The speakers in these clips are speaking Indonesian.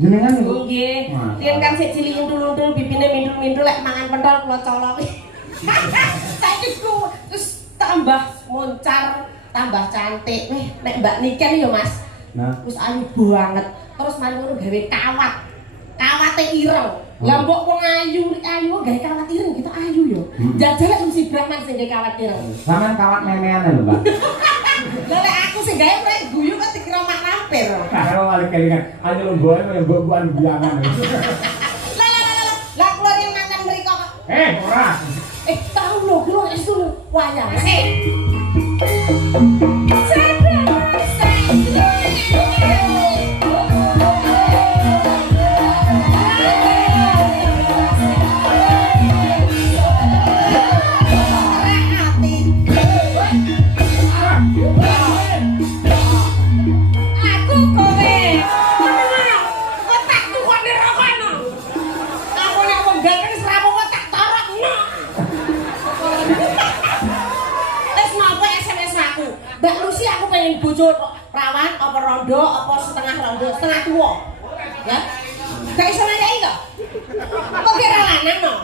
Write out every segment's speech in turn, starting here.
Jenengan niku. Nggih. Riyen kan sik cilik untul-untul bibine mindul-mindul lek mangan pentol kula colok. Saiki ku terus tambah moncar, tambah cantik. Nek Mbak Niken ya Mas. Nah, Wis ayu banget. Terus mari ngono gawe kawat. Kawate ireng. Lah mbok wong ayu gawe kawat ireng kita ayu yo. Jajal lek mesti Brahman sing gawe kawat ireng. sampean kawat memean lho, Mbak. Lah lek aku sing gawe rek guyu kok dikira mak rampir. Karo balik kelingan, ayo lomboe kaya mbok-mbokan biangan. Lah kula yen mangan mriko kok. Ora. Tahu lho kula isu wayang. Mbak Lucy aku pengen bojo perawan apa rondo apa setengah rondo setengah tua ya gak iso nanyai kok kok kira lanang no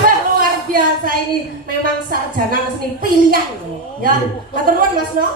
luar biasa ini memang sarjana seni pilihan ya matur nuwun Mas no.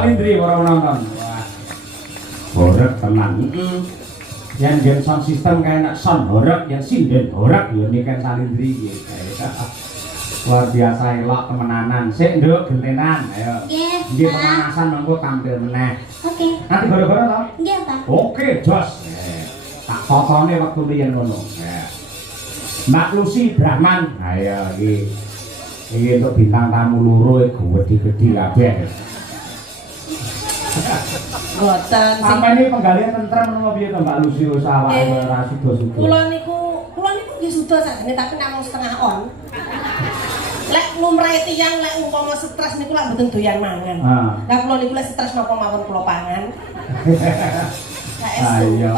Salindri ora nonton. Wah. Horeg tenan. Yang gen sound system kayak sound horeg, yang sinden horeg ya niken Salindri iki. Luar biasa elok temenanan. Sik nduk gentenan, ayo. Nggih. Nggih pemanasan mengko tampil meneh. Oke. Nanti gara-gara to? Nggih, Pak. Oke, jos. Tak totone waktu riyen ngono. Mbak Lucy Brahman. Ayo iki. Iki untuk bintang tamu loro iki gede-gede kabeh. Boten. Sampai ini penggalian tentrem menapa piye to Mbak Lucy usaha ora sudo-sudo. Kula niku nggih suda sakjane tapi namung setengah on. Lek lumrahe tiyang lek umpama stres niku lak mboten doyan mangan. Lah kula niku lek stres napa mawon kula pangan. Ayo.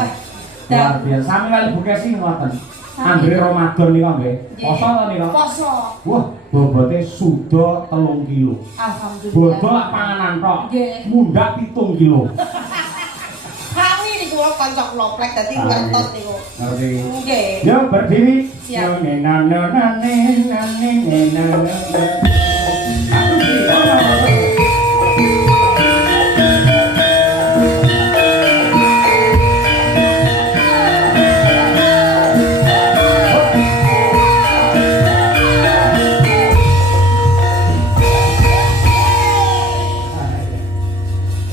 Luar biasa. Sami kali Bu Kesi ngoten. Andre Ramadan niku nggih. Poso to niku? Poso. Wah, bobote suda 3 kilo. Alhamdulillah. Bodol lak panganan tok. Nggih. Mundak 7 kilo. Kami niku kanca kula plek dadi ngertos niku. Ngerti. Nggih. Yo berdiri. Siap.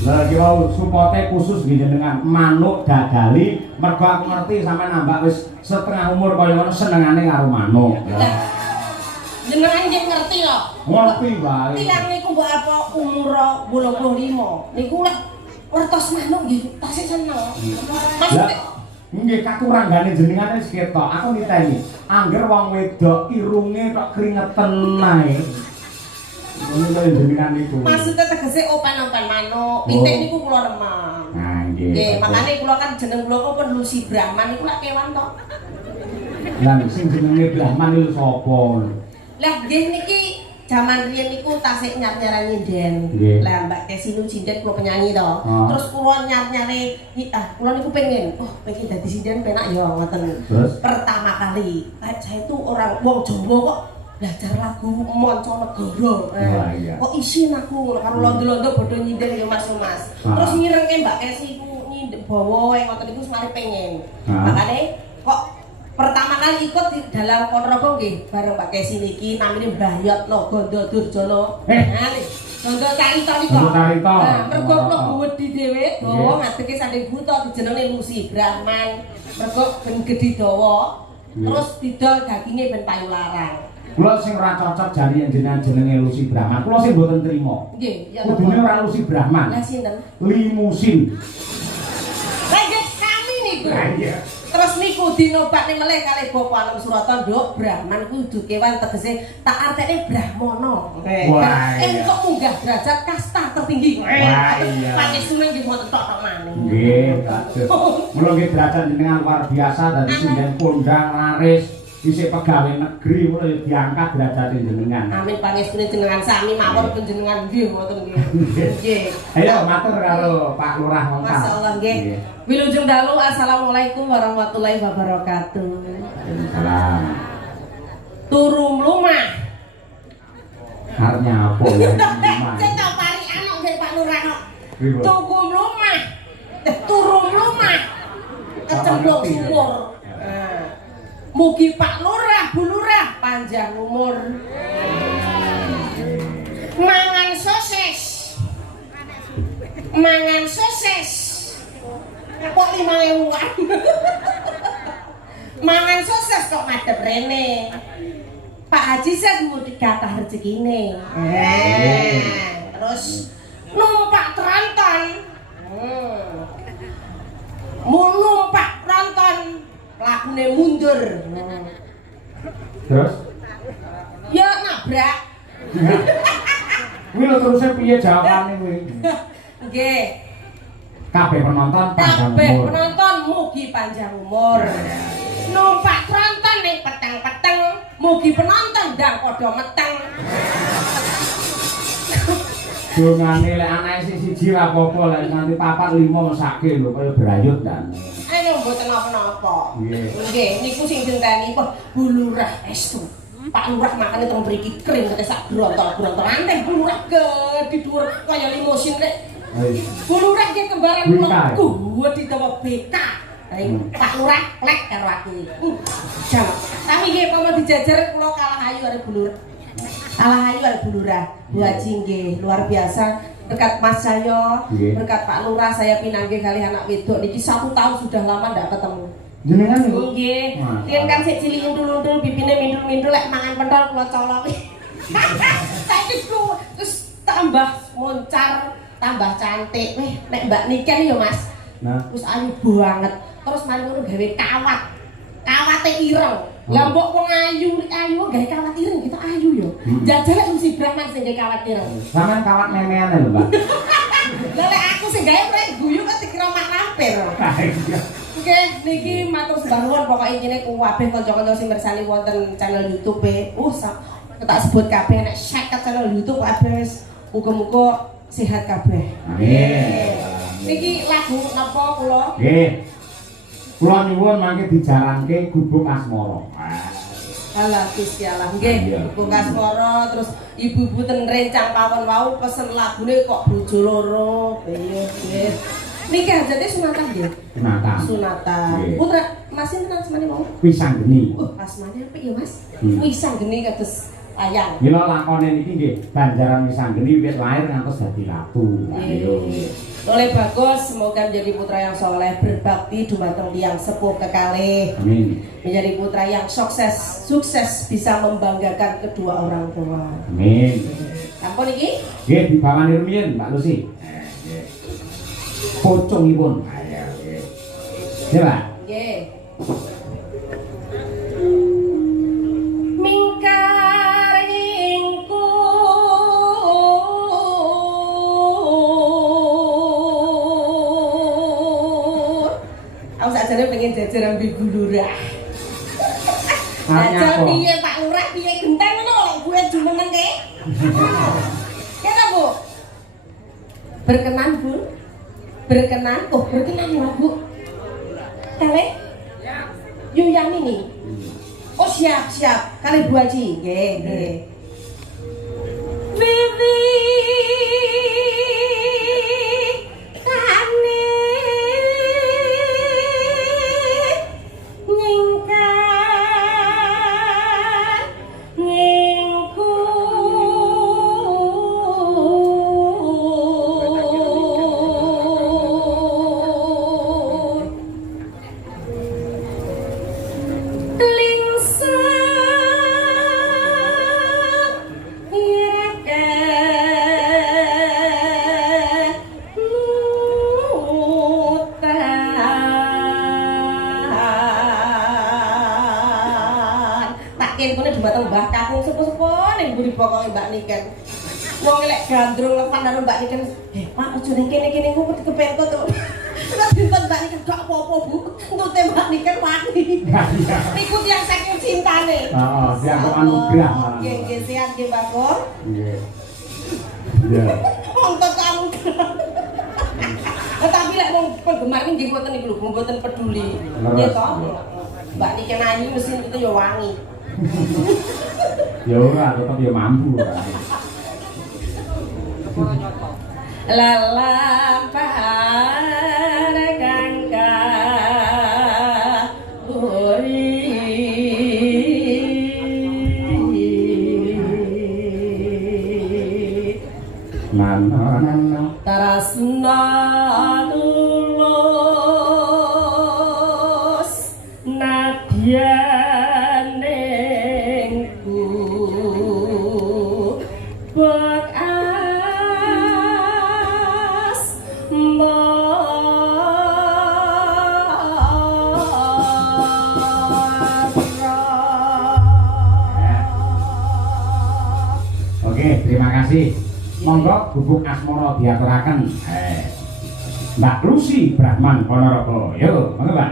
Lagi mau supporte khusus gini dengan manuk dagali mergo aku ngerti sampe nambah wis setengah umur kaya ngono senengane karo manuk. Jenengan nggih ngerti lho. Ngerti wae. Tiyang niku mbok apa umur 85. Niku lek wertos manuk nggih tasih seneng. Maksudnya nggih katuranggane jenengane wis ketok. Aku niteni. Angger wong wedok irunge tok kringeten ae. Ngono kaya jenengan niku. maksudnya tegese opan-opan manuk. Pitik niku kula remen. Nah, nggih. Nggih, makane kula kan jeneng kula kok Lucy Brahman niku lak kewan tok. Lah sing jenenge Brahman iku sapa? Lah nggih niki jaman riyen niku tasik nyar-nyaran nyinden. Nggih. Lah Mbak Kesinu Cinden kula penyanyi to. Ah. Terus kula nyar-nyare kula niku pengen, pengen dadi sinden penak ya ngoten. Terus? Pertama kali, saya itu orang wong Jawa kok belajar lagu Manca Negara. Wah, iya. Kok isin aku karo londo-londo bodho nyinden ya Mas. Ah. Terus ngirengke Mbak Kesi ku nyinden bawa ngoten niku semari pengen. Ah. Makane kok pertama kali ikut di dalam Ponorogo nggih bareng Mbak Kesi niki namine Mbah Yotno Gondo Durjono. Nah, Gondo Carita niku. Gondo Carita. Nah, mergo kula Oh. wedi dhewe dawa ngadeke sanding buta dijenenge Lucy Brahman. Mergo ben gedhi dawa. Terus didol daginge ben payu larang. Kula sing ora cocok jari yang jenenge Lucy Brahman. Kula sing mboten trima. Nggih, ya Kudune ora Lucy Brahman. Lah sinten? Limusin. Lah nggih kami niku. Lah iya. Terus niku dinobakne meleh kalih Bapak Anom Surata, Nduk, Brahman kudu kewan tegese tak artine Brahmana. Wah, iya. Entuk munggah derajat kasta tertinggi. Wah, iya. Pakai sumen nggih mboten tok maneh. Nggih, bagus. Mula nggih derajat jenengan luar biasa dari sinden kondang laris isih pegawai negeri mula ya diangkat derajat jenengan. Amin pangestune jenengan sami mawon panjenengan nggih ngoten nggih. Nggih. Ayo matur karo Pak Lurah Lengkap. Masyaallah nggih. Wilujeng dalu assalamualaikum warahmatullahi wabarakatuh. Salam. Turu mlumah. Arepnya apa ya? Cek pari anak nggih Pak Lurah kok. Pripun? Tuku mlumah. Turu mlumah. Kecemplung sumur. Mugi Pak Lurah, Bu Lurah panjang umur. Mangan sosis. Mangan sosis. Kok 5.000-an. Mangan sosis kok madhep rene. Pak Haji saya mudik kathah rezekine. Terus numpak tronton. Numpak tronton. Lakune mundur. Terus? Ya nabrak. Kuwi lho terusé piye jawabane kuwi? Nggih. Kabeh penonton panjang Kabeh umur. penonton mugi panjang umur. Numpak tronton ning peteng-peteng, mugi penonton ndang padha meteng. Dongane lek anake sing siji ra apa-apa, lek nganti 4 5 mesake lho kaya brayut dan. Ayo mboten napa-napa. Nggih. Nggih, niku sing dinteni kok Bu Lurah estu. Pak Lurah makane teng mriki kering kaya sak grontol-grontol. Anteng Bu Lurah gedhi dhuwur kaya limusin rek. Bu Lurah nggih kembaran Bika. kula ditawa BK. Pak Lurah lek karo aku. Jam. Tapi nggih pamane dijajar kula kalah ayu karo Bu Lurah. Kalah ayu karo Bu Lurah. Bu Haji nggih luar biasa. Berkat Mas Jaya, berkat Pak Lurah saya pinanggih kali anak wedok niki 1 tahun sudah lama ndak ketemu. Jenengan niku? Nggih. Riyen kan sik cilik undul-undul bibine mindul-mindul lek mangan pentol kula colongi. Saiki ku terus tambah moncar, tambah cantik. Nek Mbak Niken ya Mas. Nah, Terus ayu banget. Terus mari ngono gawe kawat. Kawate ireng. Lah mbok wong ayu gawe kawat ireng kita ayu yo. Jajal lek mesti Brahman sing gawe kawat ireng. sampean kawat memean lho, Mbak. Lah lek aku sing gawe rek guyu kok dikira mak lampir. Oke, niki matur sembah nuwun pokoke intine kabeh kanca-kanca sing mirsani wonten channel YouTube tak sebut kabeh nek 50 channel YouTube kabeh wis muga-muga sehat kabeh. Amin. Niki lagu napa kula? Nggih. Kula nyuwun mangke dijalanke Gubuk Asmara. Alah Gusti Allah nggih, Gubuk Asmara terus ibu-ibu ten rencang pawon wau pesen lagune kok bojo loro. Nggih. Niki hajate sunatan nggih. Sunatan. Putra Mas sinten asmane mau? Wisanggeni. Asmane apik ya Mas? Wisanggeni kados ayang. Mila lakone niki nggih Banjaran Wisanggeni wiwit lahir ngantos dadi ratu. Ayo. Oleh bagus, semoga menjadi putra yang soleh, berbakti dumateng tiyang sepuh kekalih. Amin. Menjadi putra yang sukses bisa membanggakan kedua orang tua. Amin. Ampun iki? Nggih dibawani rumiyin Mbak Lucy. Nggih. Pocongipun. Ayo nggih. Nggih, Pak. Nggih. Mingkar ingku aku sakjane pengen jajar ambil Bu Lurah. Jajar piye Pak Lurah piye genteng ngono lek gue jumeneng ke? Kena Bu? Berkenan Bu? Berkenan? Oh berkenan ya Bu? Kale? Yuyang ini? Oh siap. Kali Bu Haji. Nggih. Vivi kane nyingkar ngingku dumateng Mbah Kakung sepuh-sepuh ning mburi pokoke Mbak Niken. Wong lek gandrung lepan karo Mbak Niken, Pak aja ning kene-kene ku kepentut to." Terus dinten Mbak Niken gak apa-apa Bu, entute Mbak Niken wani. Niku tiyang saking cintane. Heeh, dianggap anugerah malah. Nggih, sehat nggih Mbak Kor. Nggih. Iya. Untuk kamu. Tetapi lek wong penggemar nggih mboten niku lho, mboten peduli. Nggih to. Mbak Niken ayu mesin itu ya wangi. Ya ora, tetep ya mampu. Lalampar kangka uri Nana tarasna tulus nadyanengku bekas Oke, terima kasih. Monggo Gubuk Asmara diaturaken. Mbak Lucy Brahman Ponorogo. Yo, monggo Mbak.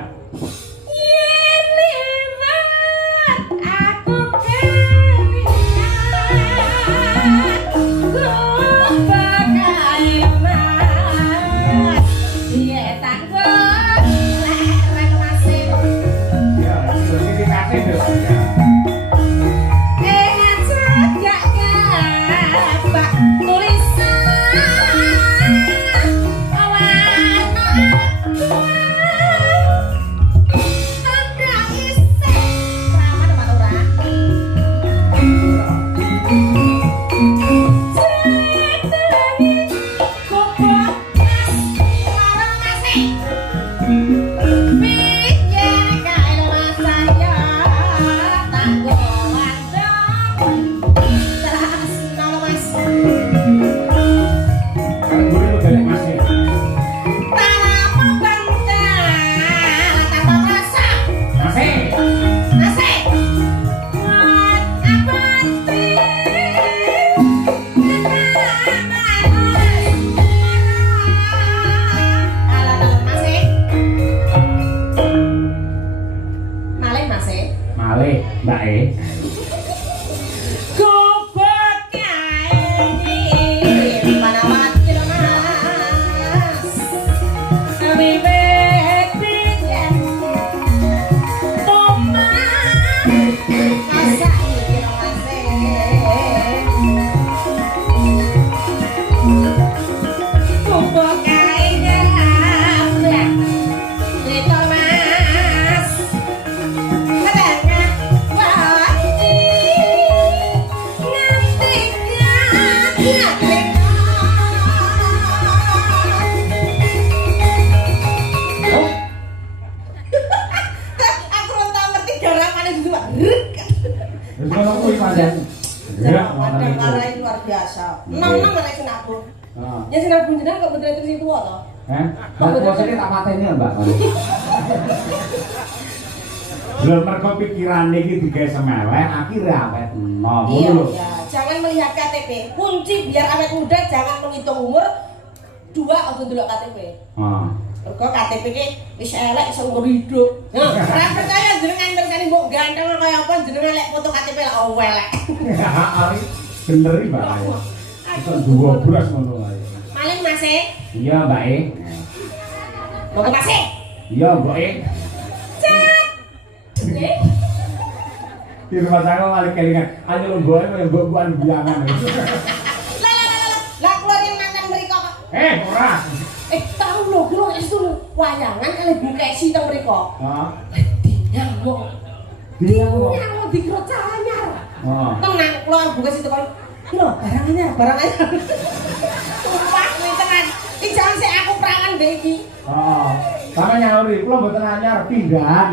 bae. Luar biasa. Enam mana sinabung? Ya sinabung jenengan kok bener itu tua toh? Kok bosnya tak mateni Mbak. Belum mergo pikirane iki digawe semeleh akhire awet enom. Iya, iya. Jangan melihat KTP. Kunci biar awet muda jangan menghitung umur. Dua aja ndelok KTP. Heeh. Mergo KTP ki wis elek iso nggo hidup. Nah, ora percaya jenengan ngersani mbok ganteng kaya apa jenengan lek foto KTP lek elek. Bener iki Mbak. Iso duwe beras ngono wae. Maling Mas e? Iya, Mbak e. Mau ke Mas e? Iya, Mbak e. Nggih. Di rumah saya malah kelingan. Ayo lho mbok e mbok-mbokan biangan. Lah keluar yang mantan mriko kok. Ora. Tahu lho, kira itu wayangan kali buka isi teng mriko. Heeh. Dinyamuk. Dinyamuk dikira anyar. Heeh. Tenang, keluar buka situ kon. Lho, barang anyar. Sumpah kuwi tenan. Iki jangan sik aku perangan mbek iki. Heeh. Sampe nyauri, kula mboten anyar pindahan.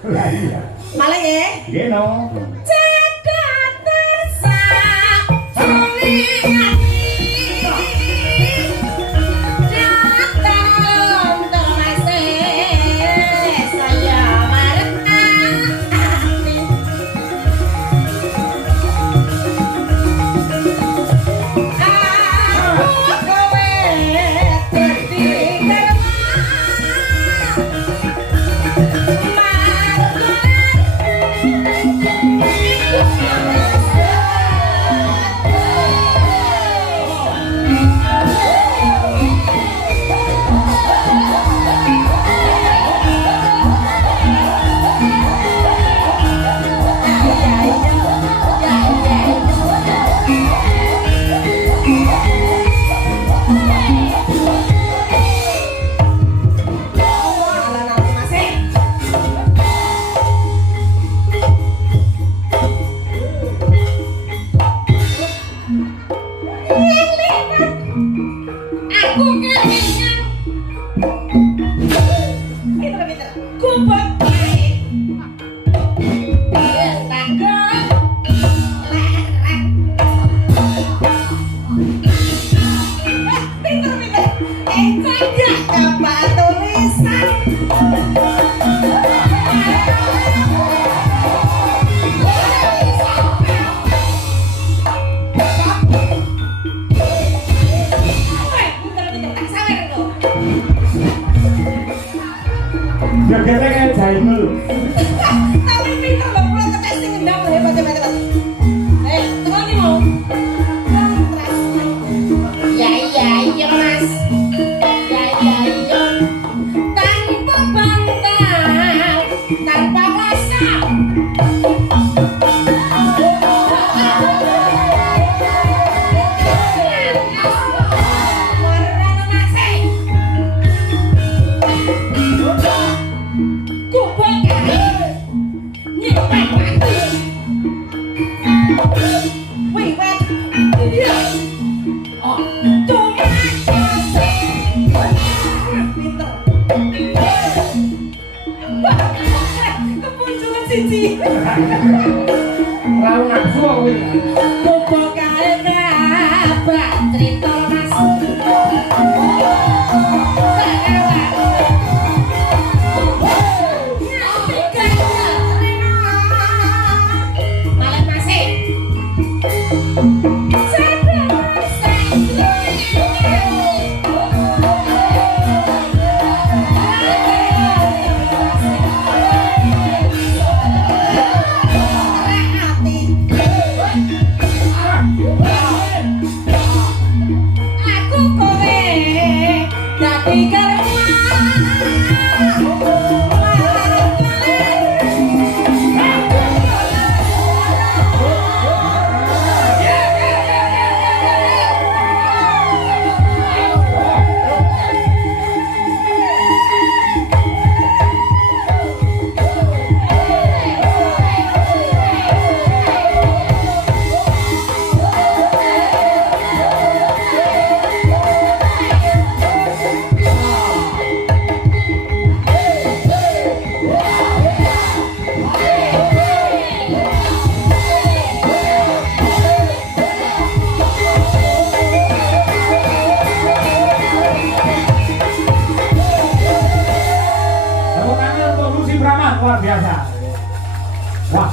Lah iya. Malah ya. Nggih no. Cedak tersak sulingan.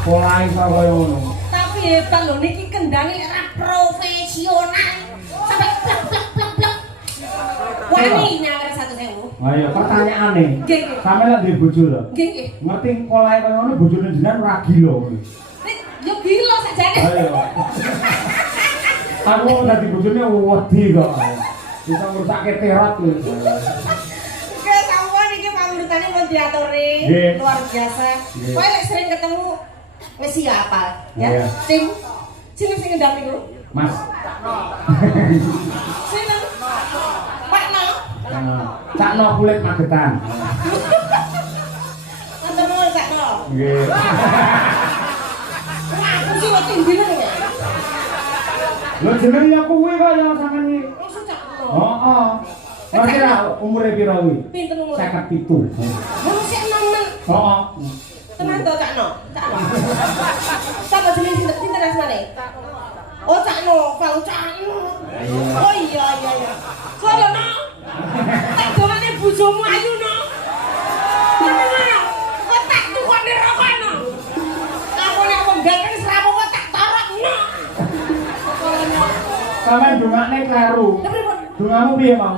Pola iso kaya ngono. Tapi hebat lho niki kendangnya era profesional. Sampai blak blak blak blak. Wani nyawar 1.000. Ayo pertanyaane. Nggih. Sampe lek duwe bojo lho. Nggih nggih. Ngerti polahe kaya ngono bojone jenengan ora gila ngono. Yo gila sajane. Ayo. Aku dadi bojone wedi kok. Bisa ngrusakke terot lho. Oke, sampun iki pangurutane mau diaturi. Luar biasa. Kowe lek sering ketemu wis siapal ya. Sing ngendang niku. Mas. Sinten? Pak No. Cakno kulit Magetan. Wonten nuwun Pak No. Nggih. Wah, aku sih wedi ndine ya. Lho jenenge ya kuwi kok ya sampean iki. Oh, Cak No. Heeh. Ngerti ra umure pira kuwi? Pinten umur? 57. Wong sik nemen. Heeh. Tenan to Cak No? Cak No. Sapa jenenge sinten asmane? Oh Cak No, kalau Cak No. Oh iya iya iya. Soale No. Tak dongane bojomu ayu No. Tenan. Kok tak tukone rokok No. Aku nek menggal wis ra apa tak torok No. Sampeyan dongakne kleru. Lha pripun? Dongamu piye mau?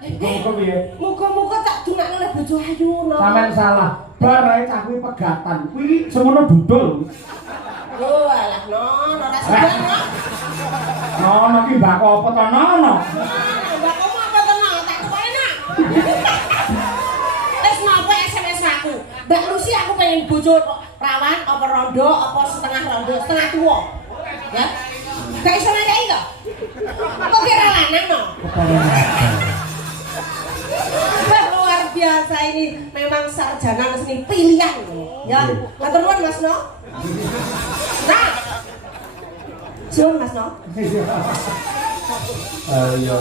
Muga piye? Muga-muga tak dongakno oleh bojo ayu No. Sampeyan salah. Bar ae cah kuwi pegatan. Kuwi semono dudul. Oh alah No, ora segan No. Nono ki mbako apa to nono? Mbak kamu apa tenang, tak tukane nak. Wis napa SMS aku? Mbak Lucy aku pengen bojo rawan apa rondo apa setengah rondo, setengah tua. Ya. Gak iso ngekeki to? Kok kira lanang no? Wah, luar biasa ini memang sarjana seni pilihan ya. Matur nuwun Mas No. Nah. Suwun Mas No. Iya iya.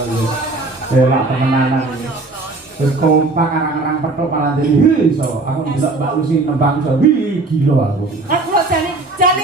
Delok temenanan iki. Terus kompak arang-arang petuk malah jadi iso. Aku ndelok Mbak Lucy nembang iso. Wih, gila aku. Aku jane